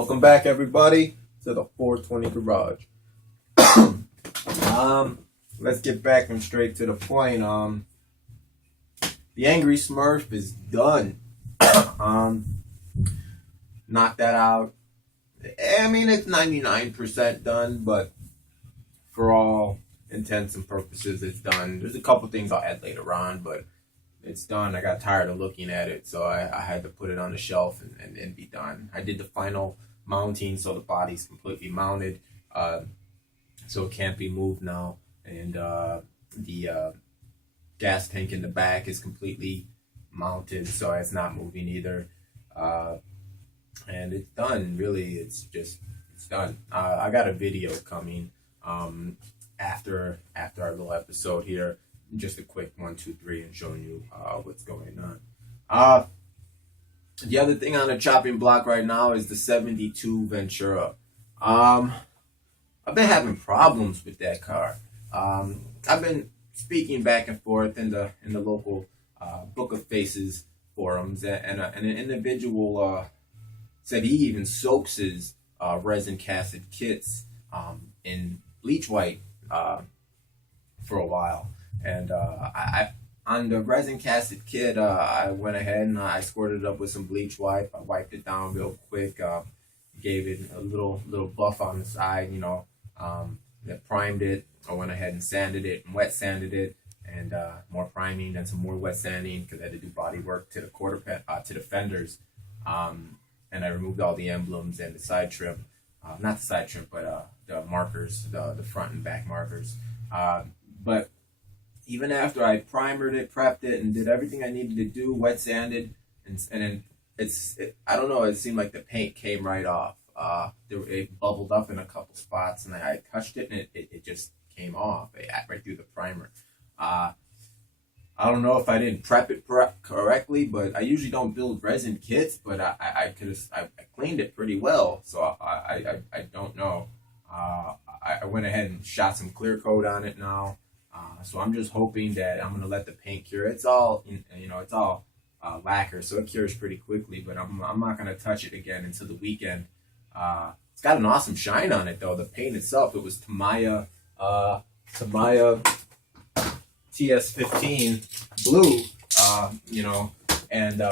Welcome back, everybody, to the 420 Garage. Let's get back and straight to the point. The Angry Smurf is done. Knocked that out. I mean, it's 99% done, but for all intents and purposes, it's done. There's a couple things I'll add later on, but it's done. I got tired of looking at it, so I had to put it on the shelf and be done. I did the final mounting, so the body's completely mounted, so it can't be moved now. And the gas tank in the back is completely mounted, so it's not moving either. And it's done. Really, it's done. I got a video coming after our little episode here. Just a quick 1, 2, 3 and showing you what's going on. The other thing on the chopping block right now is the 72 Ventura. I've been having problems with that car. I've been speaking back and forth in the local Book of Faces forums, and an individual said he even soaks his resin casted kits in bleach white for a while. And I on the resin casted kit, I went ahead and I squirted it up with some bleach wipe. I wiped it down real quick, gave it a little buff on the side, that primed it. I went ahead and sanded it and wet sanded it, and more priming, then some more wet sanding because I had to do body work to the to the fenders. And I removed all the emblems and the side trim, not the side trim, but the markers, the front and back markers. But even after I primered it, prepped it, and did everything I needed to do, wet sanded, and then I don't know, it seemed like the paint came right off. It bubbled up in a couple spots, and I touched it, and it just came off right through the primer. I don't know if I didn't prep it correctly, but I usually don't build resin kits, but I cleaned it pretty well, so I don't know. I went ahead and shot some clear coat on it now. So I'm just hoping that I'm gonna let the paint cure. It's all, it's all lacquer, so it cures pretty quickly. But I'm not gonna touch it again until the weekend. It's got an awesome shine on it though. The paint itself, it was Tamiya TS15 blue, and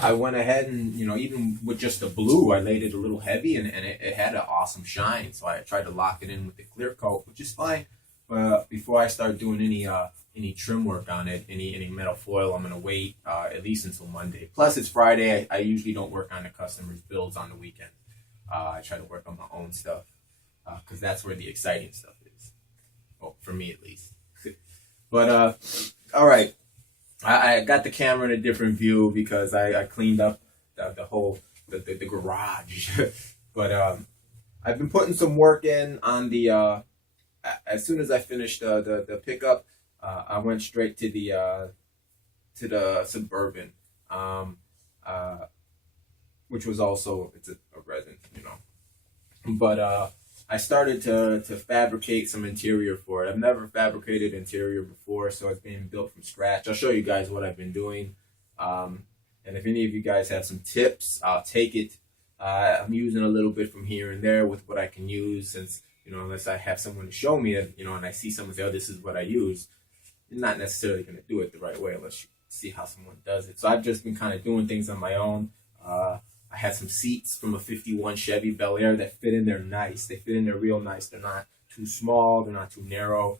I went ahead and, even with just the blue, I laid it a little heavy, and it had an awesome shine. So I tried to lock it in with the clear coat, which is fine. But before I start doing any trim work on it, any metal foil, I'm gonna wait at least until Monday. Plus, it's Friday. I usually don't work on the customers' builds on the weekend. I try to work on my own stuff because that's where the exciting stuff is. Well, for me at least. But all right, I got the camera in a different view because I cleaned up the whole the garage. But I've been putting some work in on the. As soon as I finished the pickup, I went straight to the Suburban, which was also, it's a resin, But I started to fabricate some interior for it. I've never fabricated interior before, so it's being built from scratch. I'll show you guys what I've been doing. And if any of you guys have some tips, I'll take it. I'm using a little bit from here and there with what I can use, since unless I have someone to show me it, and I see someone say, oh, this is what I use, you're not necessarily going to do it the right way unless you see how someone does it. So I've just been kind of doing things on my own. I had some seats from a 51 Chevy Bel Air that fit in there nice. They fit in there real nice. They're not too small. They're not too narrow.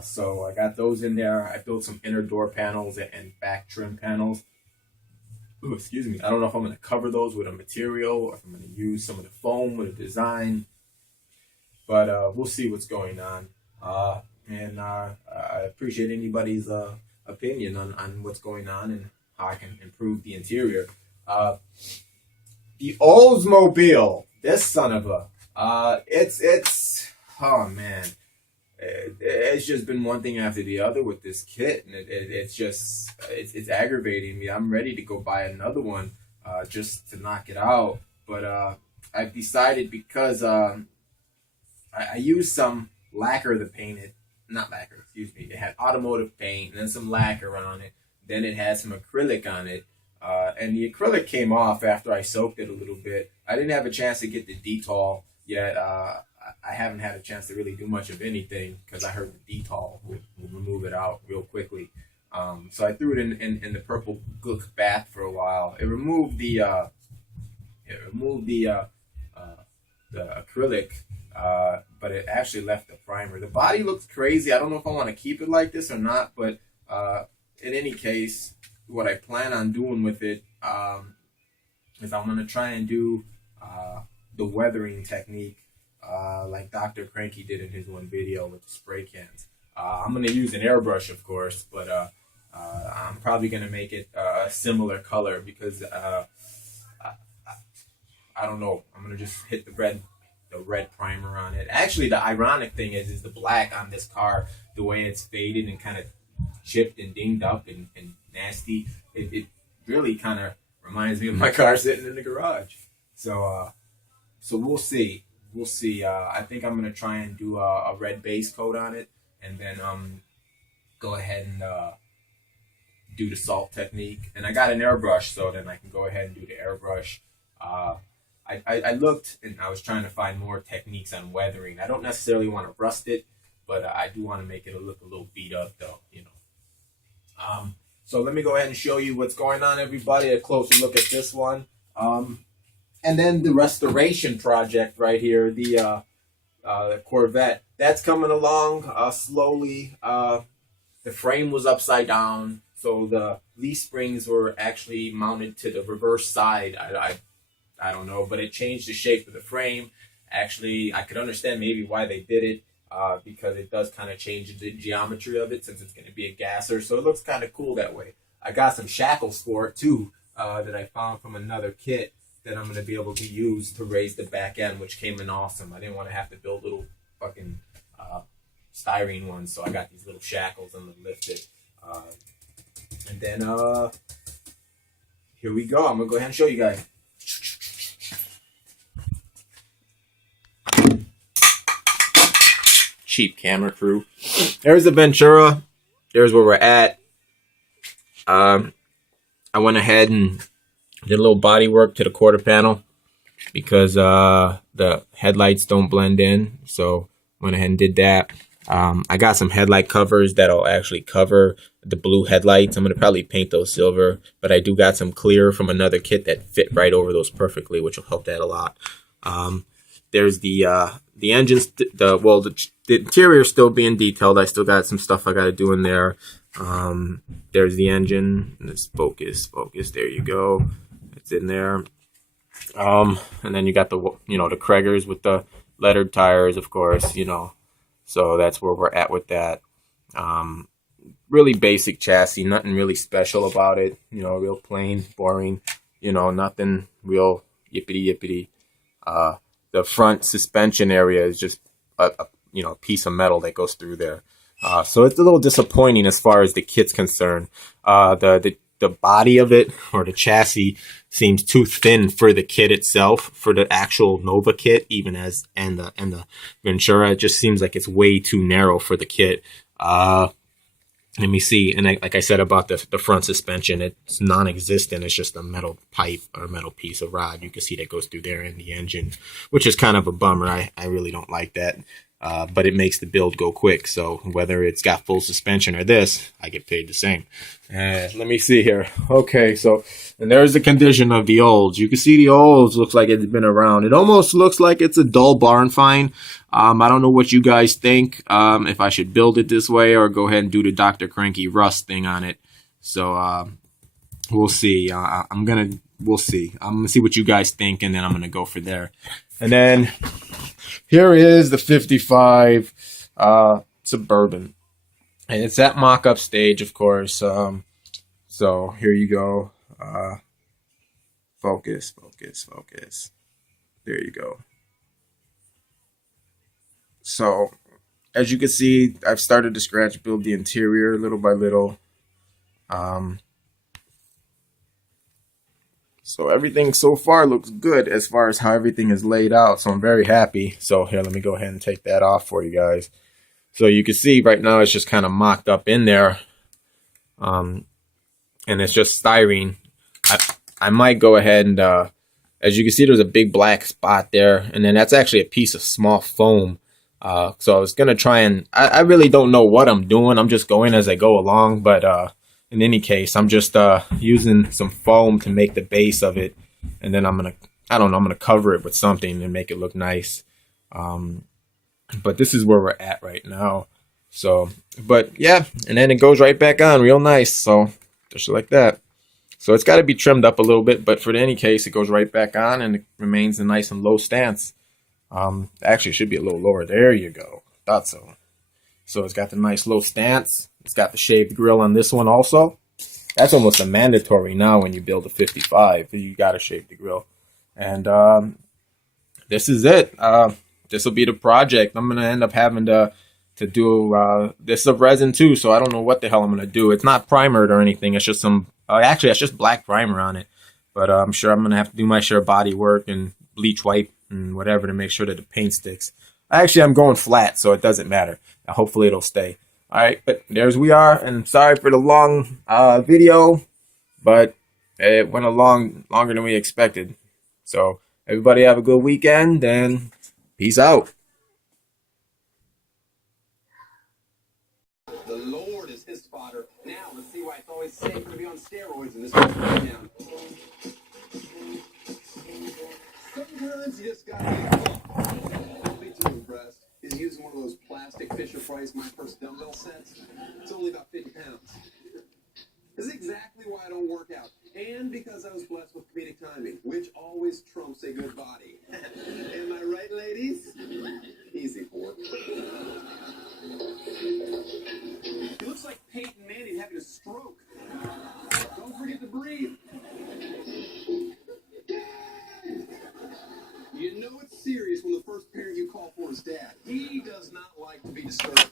So I got those in there. I built some inner door panels and back trim panels. Ooh, excuse me. I don't know if I'm going to cover those with a material or if I'm going to use some of the foam with a design. But we'll see what's going on. And I appreciate anybody's opinion on what's going on and how I can improve the interior. The Oldsmobile, this son of a, oh man, it's just been one thing after the other with this kit, and it's aggravating me. I'm ready to go buy another one just to knock it out. But I've decided, because I used some lacquer to paint it. Not lacquer, excuse me. It had automotive paint and then some lacquer on it. Then it had some acrylic on it. And the acrylic came off after I soaked it a little bit. I didn't have a chance to get the detol yet. I haven't had a chance to really do much of anything because I heard the detol would remove it out real quickly. So I threw it in the purple gook bath for a while. It removed the acrylic, but it actually left the primer. The body looks crazy. I don't know if I want to keep it like this or not, but in any case, what I plan on doing with it is I'm going to try and do the weathering technique like Dr. Cranky did in his one video with the spray cans. I'm going to use an airbrush, of course, but I'm probably going to make it a similar color because I don't know. I'm going to just hit the red primer on it. Actually, the ironic thing is the black on this car, the way it's faded and kind of chipped and dinged up and nasty, it really kind of reminds me of my car sitting in the garage. So we'll see. I think I'm gonna try and do a red base coat on it, and then go ahead and do the salt technique. And I got an airbrush, so then I can go ahead and do the airbrush. I looked and I was trying to find more techniques on weathering. I don't necessarily want to rust it, but I do want to make it look a little beat up, though, you know. So let me go ahead and show you what's going on, everybody. A closer look at this one. And then the restoration project right here, the Corvette, that's coming along slowly. The frame was upside down, so the leaf springs were actually mounted to the reverse side. I don't know, but it changed the shape of the frame. Actually, I could understand maybe why they did it. Because it does kind of change the geometry of it since it's going to be a gasser. So it looks kind of cool that way. I got some shackles for it too that I found from another kit that I'm going to be able to use to raise the back end, which came in awesome. I didn't want to have to build little fucking styrene ones, so I got these little shackles and lift it. And then here we go. I'm going to go ahead and show you guys. Cheap camera crew. There's the Ventura. There's where we're at. I went ahead and did a little body work to the quarter panel because the headlights don't blend in. So went ahead and did that. I got some headlight covers that'll actually cover the blue headlights. I'm going to probably paint those silver, but I do got some clear from another kit that fit right over those perfectly, which will help that a lot. There's the engines, the interior is still being detailed. I still got some stuff I got to do in there. There's the engine. Let's focus. There you go. It's in there. And then you got the Kragers with the lettered tires, of course, So that's where we're at with that. Really basic chassis, nothing really special about it. Real plain, boring. Nothing real yippity. The front suspension area is just a piece of metal that goes through there. So it's a little disappointing as far as the kit's concerned. The body of it, or the chassis, seems too thin for the kit itself, for the actual Nova kit, and the Ventura. It just seems like it's way too narrow for the kit. Let me see. And like I said about the front suspension, it's non-existent. It's just a metal pipe or a metal piece of rod. You can see that goes through there in the engine, which is kind of a bummer. I really don't like that. But it makes the build go quick. So whether it's got full suspension or this, I get paid the same. Let me see here. Okay, and there's the condition of the olds. You can see the olds looks like it's been around. It almost looks like it's a dull barn find. I don't know what you guys think, if I should build it this way or go ahead and do the Dr. Cranky rust thing on it. So we'll see. We'll see. I'm going to see what you guys think, and then I'm going to go for there. And then here is the 55 Suburban. And it's at mock-up stage, of course. So here you go. Focus. There you go. So, as you can see, I've started to scratch build the interior little by little. So everything so far looks good as far as how everything is laid out. So I'm very happy. So here, let me go ahead and take that off for you guys. So you can see right now it's just kind of mocked up in there. And it's just styrene. I might go ahead and, as you can see, there's a big black spot there, and then that's actually a piece of small foam. So I was gonna try and I really don't know what I'm doing. I'm just going as I go along, but in any case, I'm just using some foam to make the base of it, and then I'm gonna cover it with something and make it look nice. But this is where we're at right now. So, but yeah, and then it goes right back on real nice. So just like that. So it's got to be trimmed up a little bit, but for any case, it goes right back on and it remains a nice and low stance. Actually, it should be a little lower. There you go. Thought so. So it's got the nice low stance. It's got the shaved grill on this one also. That's almost a mandatory now when you build a 55. You got to shave the grill. And this is it. This will be the project. I'm going to end up having to do this of resin too, so I don't know what the hell I'm going to do. It's not primered or anything. It's just some, actually, it's just black primer on it. But I'm sure I'm going to have to do my share of body work and bleach wipe and whatever to make sure that the paint sticks. Actually, I'm going flat, so it doesn't matter. Hopefully, it'll stay. All right, but there's we are. And sorry for the long video, but it went along longer than we expected. So everybody have a good weekend, and peace out. The Lord is his fodder. Now let's see why it's always safer to be on steroids in this down. Sometimes you just gotta don't be too impressed. He's using one of those plastic Fisher-Price My First Dumbbell sets. It's only about 50 pounds. This is exactly why I don't work out. And because I was blessed with comedic timing, which always trumps a good body. Am I right, ladies? Easy, pork. He looks like Peyton Manning having a stroke. Don't forget to breathe. You know it's serious when the first parent you call for is dad. He does not like to be disturbed.